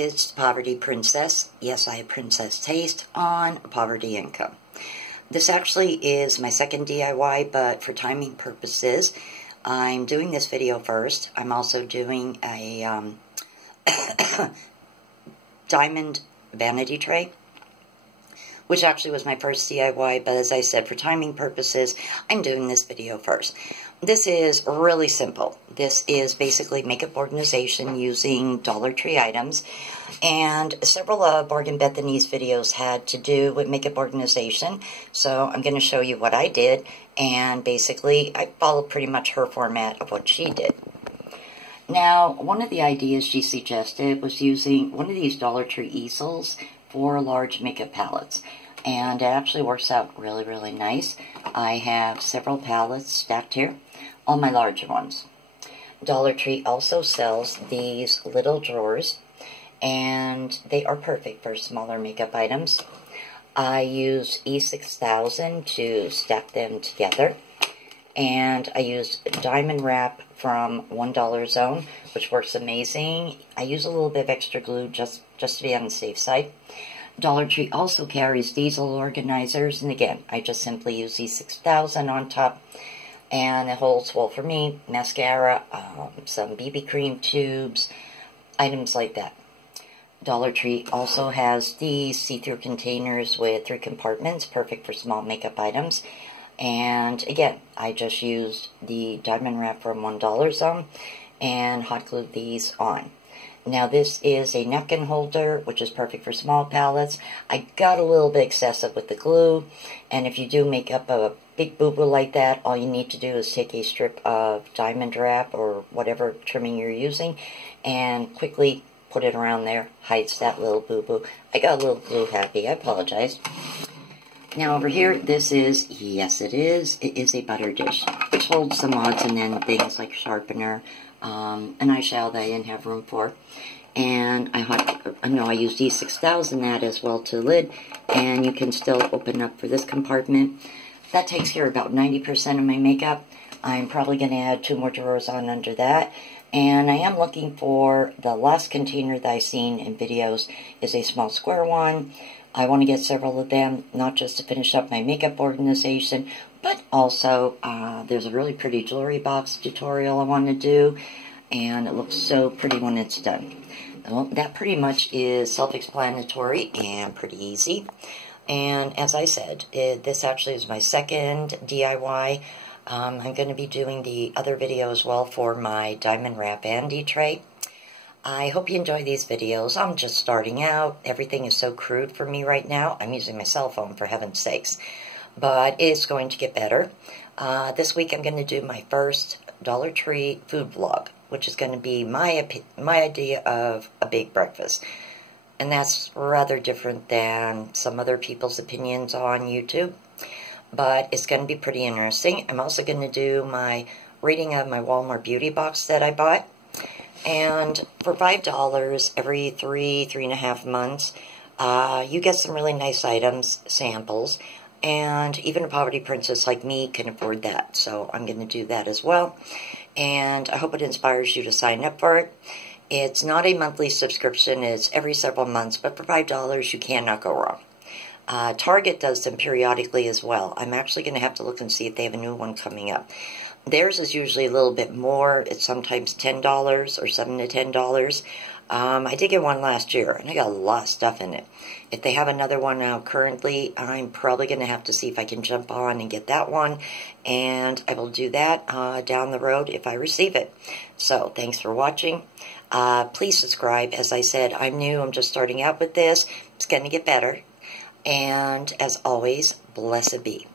it's Poverty Princess. Yes, I have princess taste on poverty income. This actually is my second DIY, but for timing purposes, I'm doing this video first. I'm also doing a diamond vanity tray, which actually was my first DIY, but as I said, for timing purposes, I'm doing this video first. This is really simple. This is basically makeup organization using Dollar Tree items, and several of Bargain Bethany's videos had to do with makeup organization, so I'm going to show you what I did, and basically I followed pretty much her format of what she did. Now, one of the ideas she suggested was using one of these Dollar Tree easels for large makeup palettes. And it actually works out really, really nice. I have several palettes stacked here, all my larger ones. Dollar Tree also sells these little drawers, and they are perfect for smaller makeup items. I use E6000 to stack them together, and I used diamond wrap from $1 Zone, which works amazing. I use a little bit of extra glue just to be on the safe side. Dollar Tree also carries diesel organizers, and again, I just simply use E6000 on top, and it holds, well, for me, mascara, some BB cream tubes, items like that. Dollar Tree also has these see-through containers with 3 compartments, perfect for small makeup items. And again, I just used the diamond wrap from $1 Zone and hot glued these on. Now, this is a napkin holder, which is perfect for small palettes. I got a little bit excessive with the glue, and if you do make up a big boo-boo like that, all you need to do is take a strip of diamond wrap or whatever trimming you're using and quickly put it around there, hides that little boo-boo. I got a little glue happy, I apologize. Now over here, this is, yes it is a butter dish, which holds some odds and ends things like sharpener, an eyeshadow that I didn't have room for. And I used E6000 that as well to the lid, and you can still open up for this compartment. That takes care of about 90% of my makeup. I'm probably going to add 2 more drawers on under that. And I am looking for the last container that I've seen in videos is a small square one. I want to get several of them, not just to finish up my makeup organization, but also there's a really pretty jewelry box tutorial I want to do, and it looks so pretty when it's done. Well, that pretty much is self-explanatory and pretty easy. And as I said, this actually is my second DIY. I'm going to be doing the other video as well for my diamond wrap vanity tray. I hope you enjoy these videos. I'm just starting out. Everything is so crude for me right now. I'm using my cell phone, for heaven's sakes. But it's going to get better. This week I'm going to do my first Dollar Tree food vlog, which is going to be my idea of a big breakfast. And that's rather different than some other people's opinions on YouTube. But it's going to be pretty interesting. I'm also going to do my rating of my Walmart beauty box that I bought. And for $5 every 3.5 months, you get some really nice items, samples, and even a poverty princess like me can afford that. So I'm going to do that as well. And I hope it inspires you to sign up for it. It's not a monthly subscription, it's every several months, but for $5 you cannot go wrong. Target does them periodically as well. I'm actually going to have to look and see if they have a new one coming up. Theirs is usually a little bit more. It's sometimes $10 or $7 to $10. I did get one last year, and I got a lot of stuff in it. If they have another one out currently, I'm probably going to have to see if I can jump on and get that one, and I will do that down the road if I receive it. So, thanks for watching. Please subscribe. As I said, I'm new. I'm just starting out with this. It's going to get better. And, as always, blessed be.